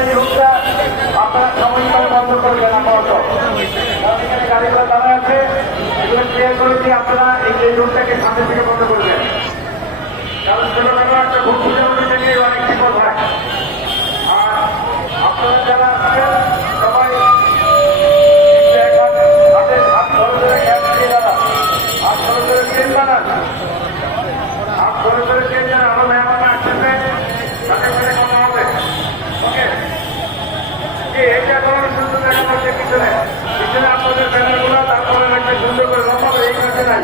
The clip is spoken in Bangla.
এই রুটটা আপনারা সাময়িকভাবে বন্ধ করবেন আপাতত। এখানে গাড়িগুলো দাঁড়া আছে, এগুলো ক্লিয়ার করে দিয়ে আপনারা এই রুটটাকে সামনে থেকে বন্ধ করবেন। কারণ ছোটবেলা একটা ভুল বুঝাবুঝিতে নিয়ে অনেক বিপদ হয়। আর আপনারা যারা আছেন সবাই হাতে হাত ধরে ধরে গ্যাস দিয়ে দাঁড়ান, হাত ধরে ধরে ট্রেন দাঁড়ান, হাত ধরে ধরে ট্রেন দাঁড়ান। আরো মেহমানরা আসতেছে, তাদের সাথে কথা হবে। ওকে, এটা করার সুন্দর দেখা যাচ্ছে পিছনে পিছনে আপনাদের ব্যানারগুলো, তারপরে একটা সুন্দর করে লম্বা করে এই কাছে নাই।